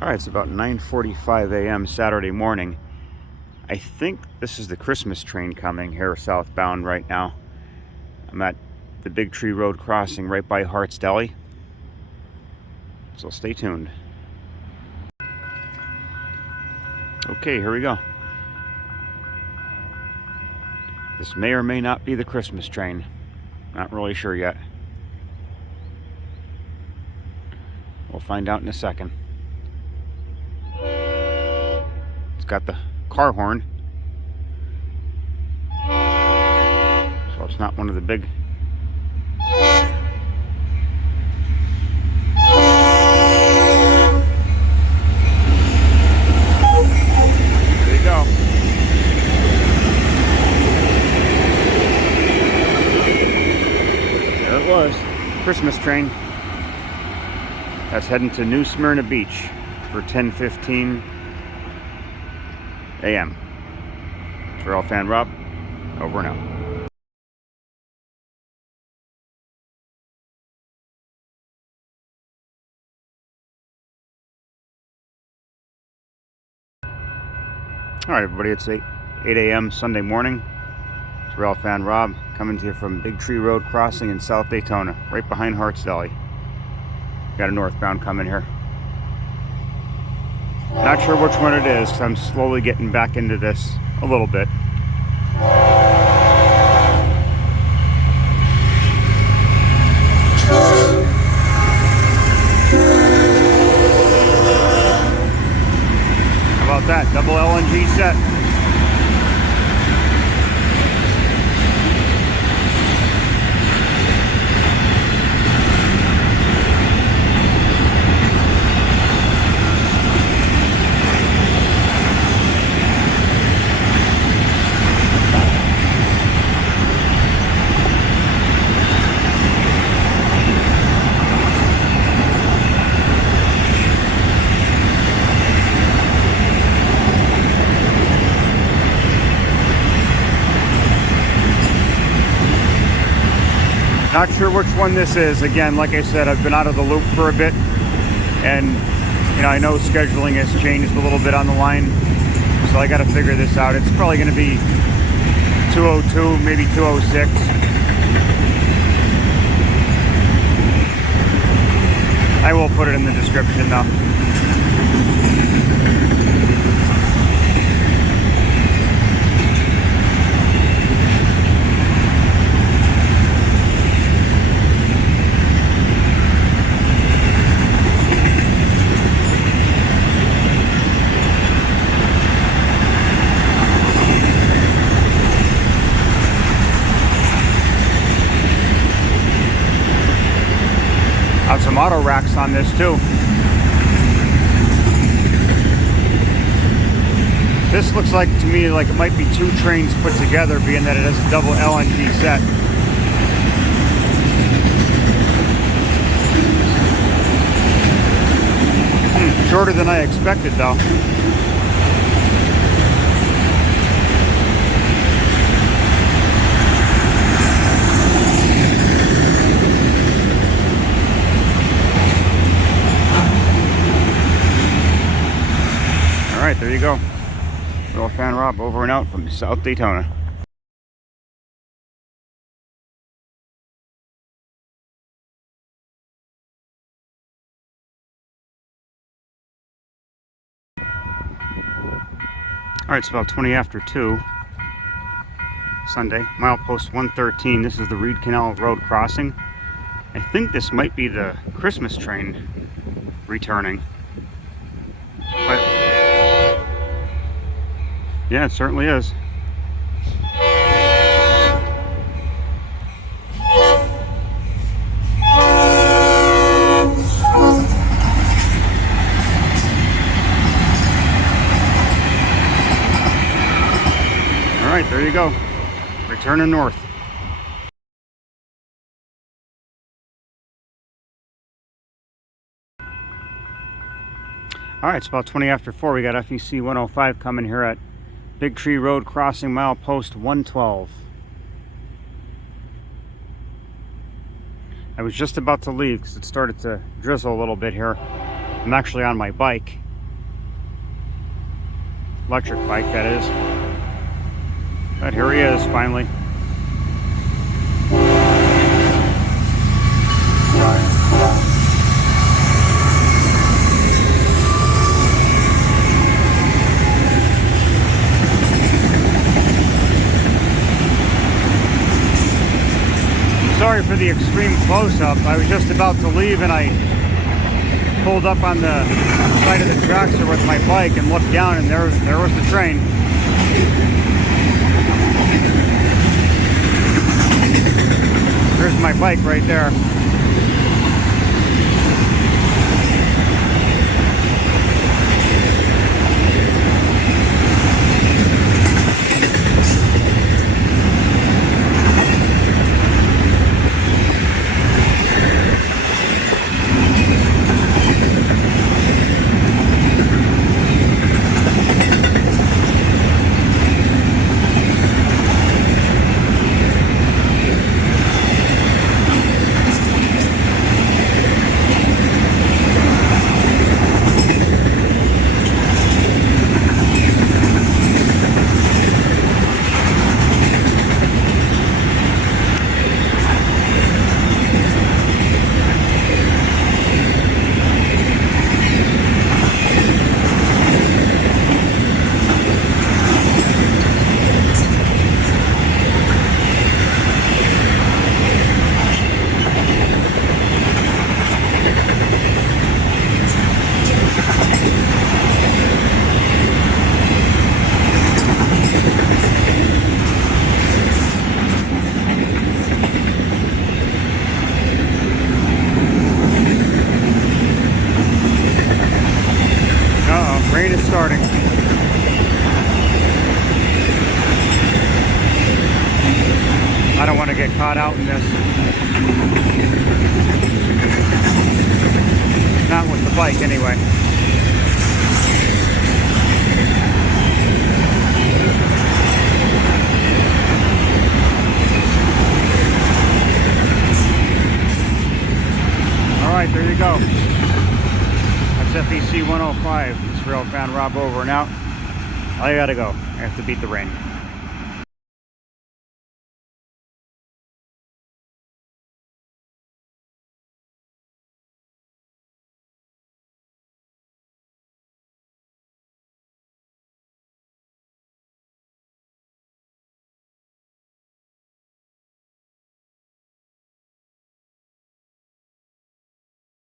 All right, it's about 9:45 a.m. Saturday morning. I think this is the Christmas train coming here southbound right now. I'm at the Big Tree Road crossing right by Hart's Deli. So stay tuned. Okay, here we go. This may or may not be the Christmas train. Not really sure yet. We'll find out in a second. It's got the car horn. So it's not one of the big. There you go. There it was. Christmas train. That's heading to New Smyrna Beach for 10:15 a.m. It's RailFan Rob, over and out. All right, everybody, it's 8 a.m. Sunday morning. It's RailFan Rob coming to you from Big Tree Road crossing in South Daytona, right behind Hart's Deli. Got a northbound coming here. Not sure which one it is, because I'm slowly getting back into this a little bit. How about that? Double LNG set. Not sure which one this is. Again, like I said, I've been out of the loop for a bit, and I know scheduling has changed a little bit on the line, so I got to figure this out. It's probably going to be 202, maybe 206. I will put it in the description though. Got some auto racks on this too. This looks like to me like it might be two trains put together, being that it has a double LNG set. Shorter than I expected though. All right, there you go. RailFan Rob, over and out from South Daytona. All right, it's about 20 after 2. Sunday, milepost 113. This is the Canal Road crossing. I think this might be the Christmas train returning. But yeah, it certainly is. All right, there you go. Returning north. All right, it's about 20 after 4. We got FEC 105 coming here at Big Tree Road crossing, milepost 112. I was just about to leave because it started to drizzle a little bit here. I'm actually on my bike, Electric bike, that is. But here he is, finally. Sorry for the extreme close-up. I was just about to leave and I pulled up on the side of the tracks there with my bike and looked down, and there was the train. There's my bike right there. Rain is starting. I don't want to get caught out in this. Not with the bike, anyway. All right, there you go. That's FEC 105. This Railfan Rob over and out. I gotta go. I have to beat the rain.